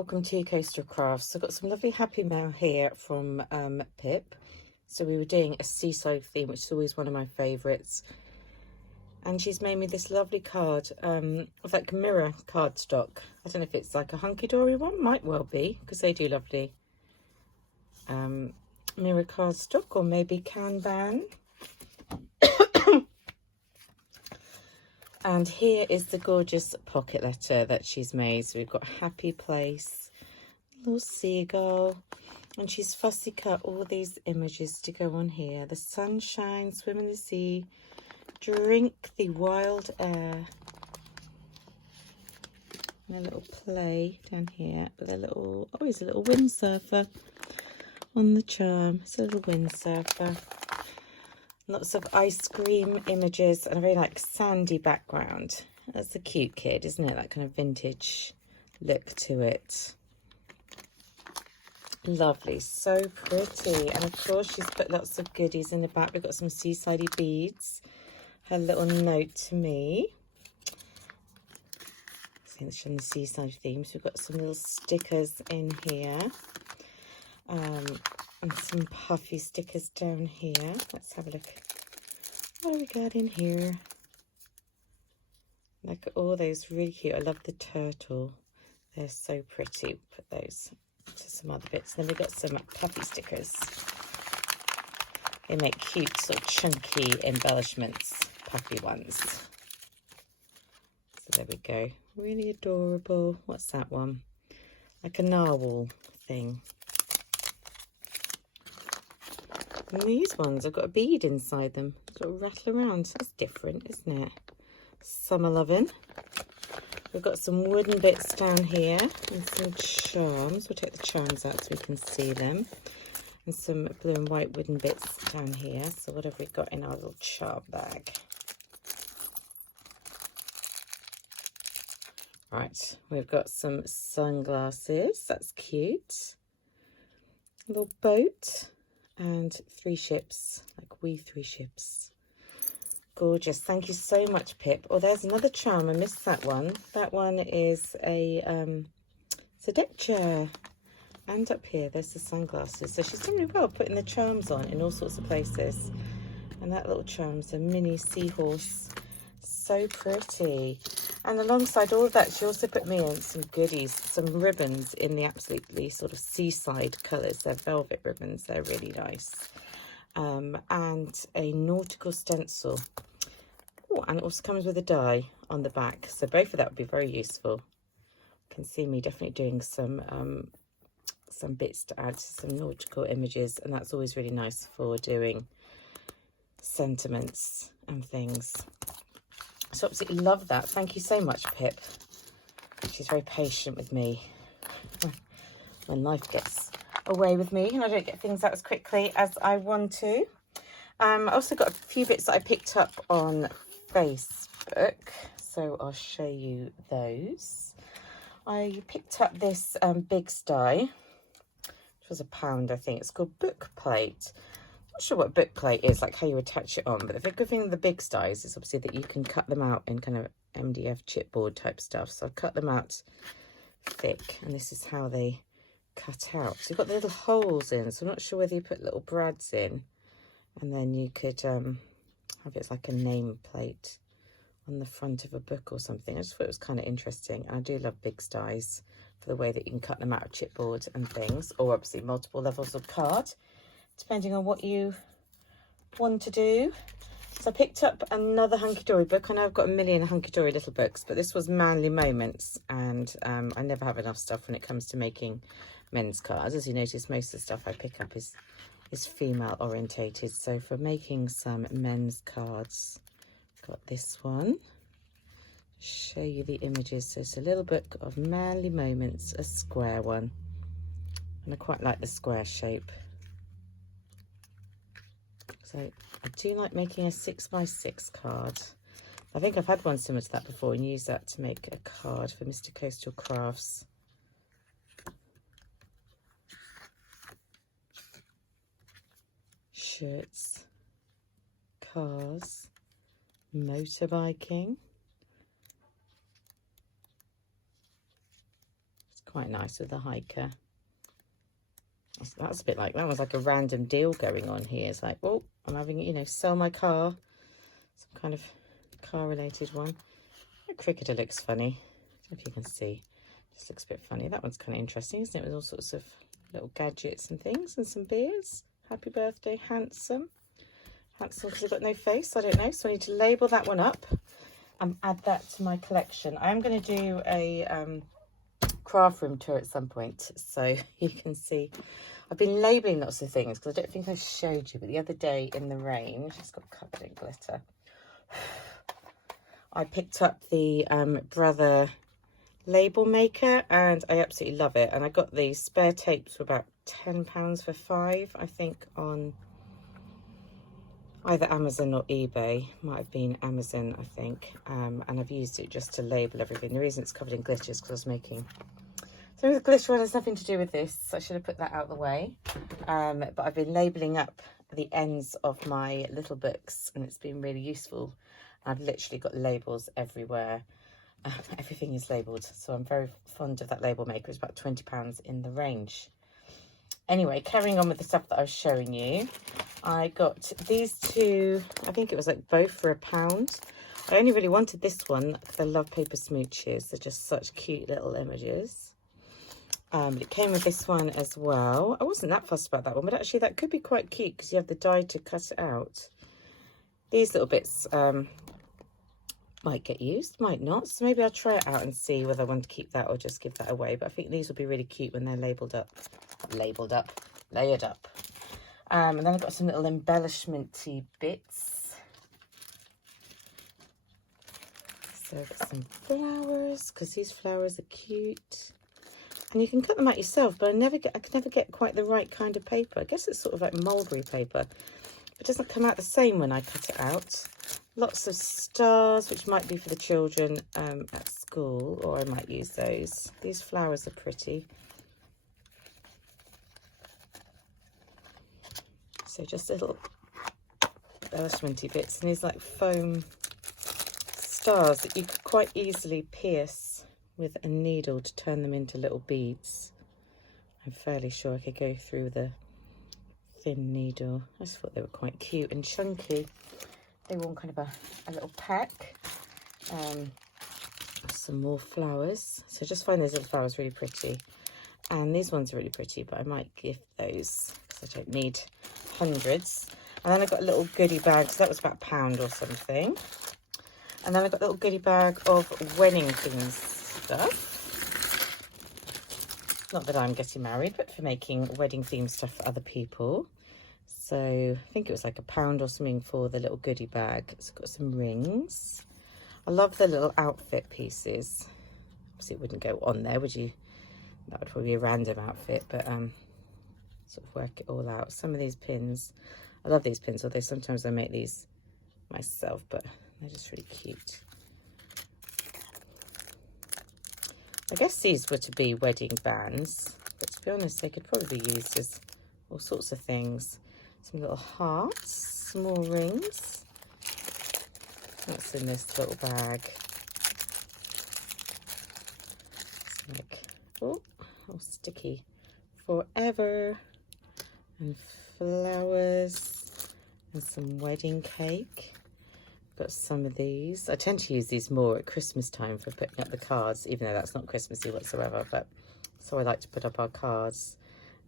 welcome to Coastal Crafts. I've got some lovely Happy Mail here from Pip. So we were doing a seaside theme, which is always one of my favourites. And she's made me this lovely card of like mirror cardstock. I don't know if it's like a hunky-dory one, might well be, because they do lovely mirror cardstock, or maybe Kanban. And here is the gorgeous pocket letter that she's made. So we've got happy place, little seagull, and she's fussy cut all these images to go on here. The sunshine, swim in the sea, drink the wild air. And a little play down here with a little, oh, he's a little windsurfer on the charm. It's a little windsurfer. Lots of ice cream images and a very like sandy background. That's a cute kid, isn't it? That kind of vintage look to it. Lovely, so pretty. And of course she's put lots of goodies in the back. We've got some seasidey beads. Her little note to me. See, it's showing the seaside themes. We've got some little stickers in here. And some puffy stickers down here. Let's have a look. What have we got in here? Look at all those, really cute. I love the turtle. They're so pretty. Put those to some other bits. Then we've got some puffy stickers. They make cute sort of chunky embellishments, puffy ones. So there we go. Really adorable. What's that one? Like a narwhal thing. And these ones have got a bead inside them. Sort of rattle around. That's different, isn't it? Summer loving. We've got some wooden bits down here and some charms. We'll take the charms out so we can see them. And some blue and white wooden bits down here. So what have we got in our little charm bag? Right, we've got some sunglasses. That's cute. A little boat. And 3 ships, like we 3 ships. Gorgeous. Thank you so much, Pip. Oh, there's another charm. I missed that one. That one is a it's a deck chair. And up here, there's the sunglasses. So she's done really well putting the charms on in all sorts of places. And that little charm's a mini seahorse. So pretty. And alongside all of that, she also put me in some goodies, some ribbons in the absolutely sort of seaside colours. They're velvet ribbons. They're really nice. And a nautical stencil. Oh, and it also comes with a die on the back. So both of that would be very useful. You can see me definitely doing some bits to add to some nautical images. And that's always really nice for doing sentiments and things. So absolutely love that. Thank you so much, Pip. She's very patient with me when life gets away with me and I don't get things out as quickly as I want to. I also got a few bits that I picked up on Facebook, so I'll show you those. I picked up this big die, which was £1, I think. It's called Book Plate. Not sure what book plate is, like how you attach it on, but the good thing with the big styes is obviously that you can cut them out in kind of MDF chipboard type stuff. So I've cut them out thick, and this is how they cut out. So you've got the little holes in, so I'm not sure whether you put little brads in, and then you could have it as like a name plate on the front of a book or something. I just thought it was kind of interesting, and I do love big styes for the way that you can cut them out of chipboard and things, or obviously multiple levels of card, depending on what you want to do. So I picked up another hunky-dory book. I know I've got a million hunky-dory little books, but this was Manly Moments, and I never have enough stuff when it comes to making men's cards. As you notice, most of the stuff I pick up is female orientated. So for making some men's cards, I've got this one. Show you the images. So it's a little book of Manly Moments, a square one, and I quite like the square shape. So I do like making a 6x6 card. I think I've had one similar to that before and used that to make a card for Mr. Coastal Crafts. Shirts, cars, motorbiking. It's Quite nice with the hiker. That's a bit like, that was like a random deal going on here. It's like, oh, I'm having, you know, sell my car. Some kind of car related one. The cricketer looks funny. I don't know if you can see. Just looks a bit funny. That one's kind of interesting, isn't it? With all sorts of little gadgets and things and some beers. Happy birthday, handsome. Handsome because I've got no face. I don't know. So I need to label that one up and add that to my collection. I am going to do a craft room tour at some point, so you can see. I've been labelling lots of things because I don't think I showed you, but the other day in the range, it's got covered in glitter. I picked up the Brother label maker and I absolutely love it. And I got the spare tapes for about £10 for 5, I think, on either Amazon or eBay. Might have been Amazon, I think. And I've used it just to label everything. The reason it's covered in glitter is because I was making... So the glitter one has nothing to do with this. So I should have put that out of the way. But I've been labelling up the ends of my little books and it's been really useful. I've literally got labels everywhere. Everything is labelled. So I'm very fond of that label maker. It's about £20 in the range. Anyway, carrying on with the stuff that I was showing you. I got these two, I think it was like both for £1. I only really wanted this one because I love paper smooches. They're just such cute little images. It came with this one as well. I wasn't that fussed about that one, but actually that could be quite cute because you have the die to cut it out. These little bits might get used, might not. So maybe I'll try it out and see whether I want to keep that or just give that away. But I think these will be really cute when they're layered up. And then I've got some little embellishment-y bits. So I've got some flowers because these flowers are cute. And you can cut them out yourself, but I can never get quite the right kind of paper. I guess it's sort of like mulberry paper. It doesn't come out the same when I cut it out. Lots of stars, which might be for the children at school, or I might use those. These flowers are pretty. So just little embellishment-y bits. And these like foam stars that you could quite easily pierce with a needle to turn them into little beads. I'm fairly sure I could go through with a thin needle. I just thought they were quite cute and chunky. They were on kind of a little pack. Some more flowers. So I just find those little flowers really pretty. And these ones are really pretty, but I might gift those because I don't need hundreds. And then I got a little goodie bag. So that was about £1 or something. And then I got a little goodie bag of wedding things stuff. Not that I'm getting married, but for making wedding themed stuff for other people. So I think it was like £1 or something for the little goodie bag. It's got some rings. I love the little outfit pieces. Obviously it wouldn't go on there, would you? That would probably be a random outfit, but sort of work it all out. Some of these pins, I love these pins, although sometimes I make these myself, but they're just really cute. I guess these were to be wedding bands, but to be honest, they could probably be used as all sorts of things. Some little hearts, some more rings. What's in this little bag? It's like, oh, all sticky. Forever. And flowers. And some wedding cake. Got some of these. I tend to use these more at Christmas time for putting up the cards, even though that's not Christmassy whatsoever, but so I like to put up our cards.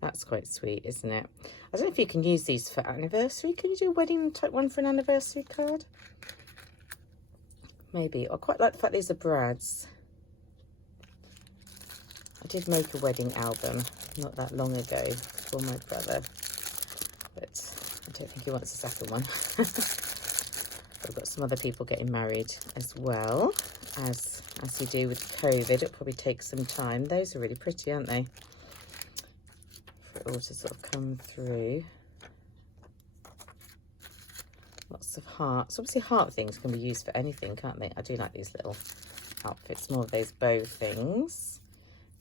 That's quite sweet, isn't it? I don't know if you can use these for anniversary. Can you do a wedding type one for an anniversary card? Maybe. I quite like the fact these are brads. I did make a wedding album not that long ago for my brother, but I don't think he wants a second one. I've got some other people getting married as well, as you do with COVID. It'll probably take some time. Those are really pretty, aren't they? For it all to sort of come through. Lots of hearts. Obviously heart things can be used for anything, can't they? I do like these little outfits, more of those bow things.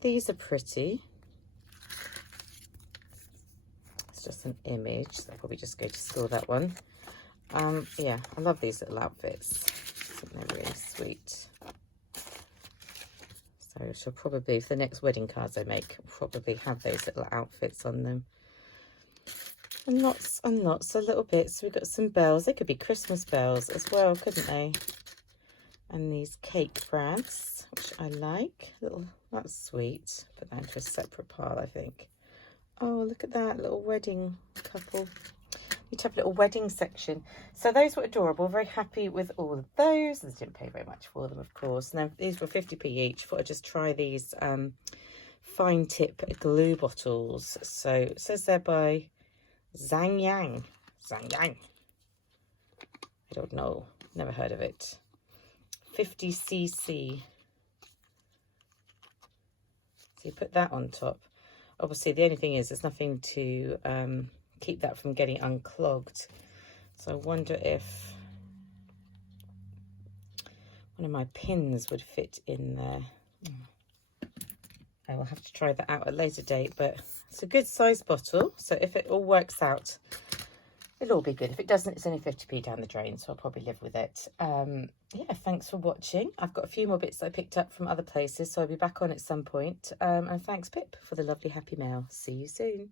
These are pretty. It's just an image, so I'll probably just go to school that one. Yeah, I love these little outfits. I think they're really sweet. So she'll probably, for the next wedding cards I make, probably have those little outfits on them. And lots of little bits. We've got some bells. They could be Christmas bells as well, couldn't they? And these cake brads, which I like. Little, that's sweet. Put that into a separate pile, I think. Oh, look at that little wedding couple. You have a little wedding section. So those were adorable. Very happy with all of those. I didn't pay very much for them, of course. And these were 50p each. Thought I'd just try these fine tip glue bottles. So it says they're by Zhang Yang. Zhang Yang. I don't know. Never heard of it. 50cc. So you put that on top. Obviously, the only thing is there's nothing to keep that from getting unclogged. So I wonder if one of my pins would fit in there. I will have to try that out at a later date, but it's a good size bottle. So if it all works out, it'll all be good. If it doesn't, it's only 50p down the drain, so I'll probably live with it. Yeah, thanks for watching. I've got a few more bits that I picked up from other places, so I'll be back on at some point. And thanks, Pip, for the lovely happy mail. See you soon.